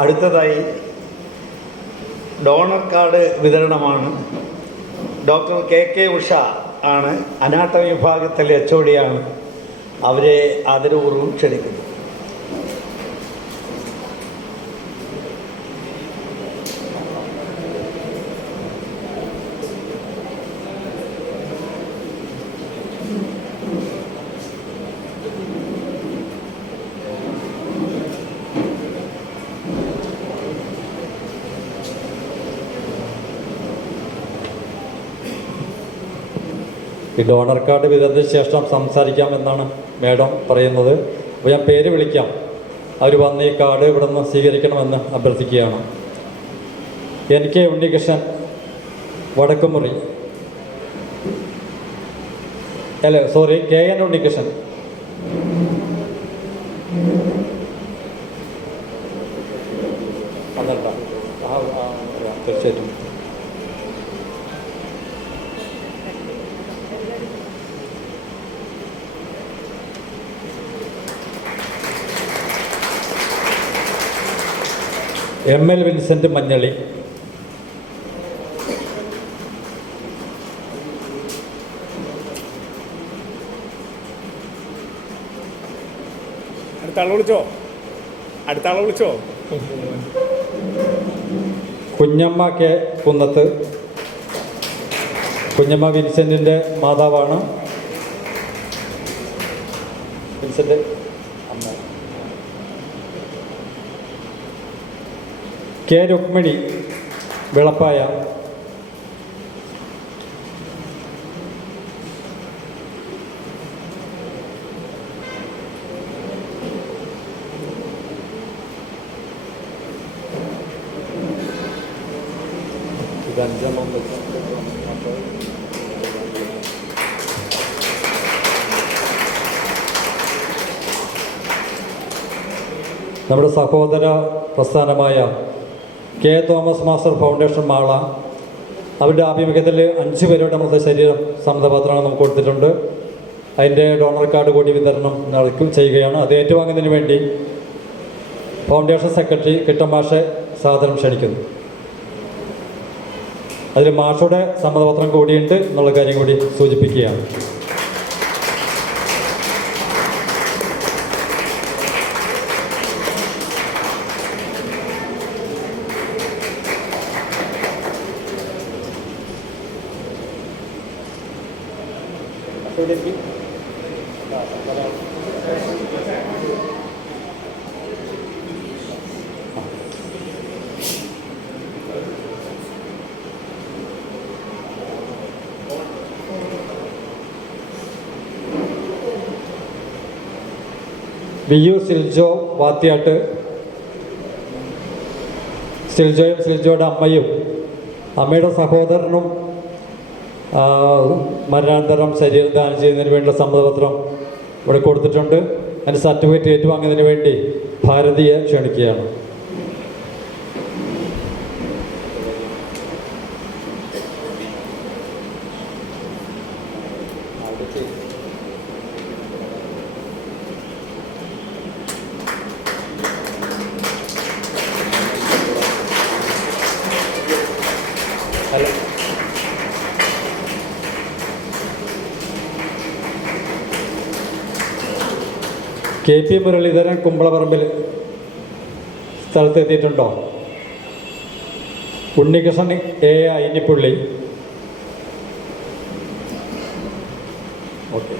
അടുത്തതായി donor card വിതരണമാണ്. Doctor K Usha ആണ്, അനാട്ടമി വിഭാഗത്തിലെ HOD ആണ്. അവരെ ആദരപൂർവ്വം ക്ഷണിക്കുന്നു. ഈ ഡോണർ കാർഡ് വിതരണത്തിന് ശേഷം സംസാരിക്കാമെന്നാണ് മാഡം പറയുന്നത്. അപ്പോൾ ഞാൻ പേര് വിളിക്കാം, അവർ വന്ന് ഈ കാർഡ് ഇവിടെ നിന്ന് സ്വീകരിക്കണമെന്ന് അഭ്യർത്ഥിക്കുകയാണ്. NK ഉണ്ണികൃഷ്ണൻ, വടക്കുമുറി. അല്ല സോറി, KN ഉണ്ണികൃഷ്ണൻ. തീർച്ചയായിട്ടും. ML Vincent, Manjaly. അടുത്ത ആളെ വിളിച്ചോ. കുഞ്ഞമ്മ K കുന്നത്ത്. കുഞ്ഞമ്മ വിൻസെൻറ്റിൻ്റെ മാതാവാണ്. വിൻസെൻ്റ് അമ്മ. K രുക്മിണി, വിളപ്പായ. നമ്മുടെ സഹോദര പ്രസ്ഥാനമായ K Thomas master foundation Mala, അവരുടെ ആഭിമുഖ്യത്തിൽ 5 പേരുടെ മൃതശരീരം സമ്മതപത്രങ്ങൾ നമുക്ക് കൊടുത്തിട്ടുണ്ട്. അതിൻ്റെ ഡോണർ കാർഡ് കൂടി വിതരണം ചെയ്യുകയാണ്. അത് ഏറ്റുവാങ്ങുന്നതിന് വേണ്ടി ഫൗണ്ടേഷൻ സെക്രട്ടറി കിട്ടൻ മാഷെ സാദരം ക്ഷണിക്കുന്നു. അതിൽ മാഷയുടെ സമ്മതപത്രം കൂടിയുണ്ട് എന്നുള്ള കാര്യം കൂടി സൂചിപ്പിക്കുകയാണ്. VU സിൽജോ വാത്യാട്ട്. സിൽജോയും സിൽജോയുടെ അമ്മയും അമ്മയുടെ സഹോദരനും മരണാനന്തരം ശരീരം ദാനം ചെയ്യുന്നതിന് വേണ്ടിയുള്ള സമ്മതപത്രം ഇവിടെ കൊടുത്തിട്ടുണ്ട്. അതിൻ്റെ സർട്ടിഫിക്കറ്റ് ഏറ്റുവാങ്ങുന്നതിന് വേണ്ടി ഭാരതിയെ ക്ഷണിക്കുകയാണ്. KP മുരളീധരൻ, കുമ്പളപ്പറമ്പിൽ സ്ഥലത്തെത്തിയിട്ടുണ്ടോ? Unnikrishnan A Ayinippully. Okay.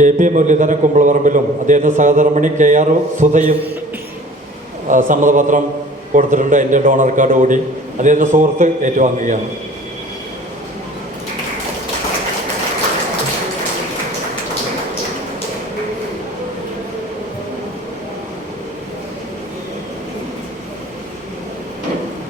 KP Muraleedharan കുമ്പളപ്പറമ്പിലും അദ്ദേഹത്തിൻ്റെ സഹധർമ്മിണി KR സുധയും സമ്മതപത്രം കൊടുത്തിട്ടുണ്ട്. അതിൻ്റെ ഡോണർ കാർഡ് കൂടി അദ്ദേഹത്തിൻ്റെ സുഹൃത്ത് ഏറ്റുവാങ്ങുകയാണ്.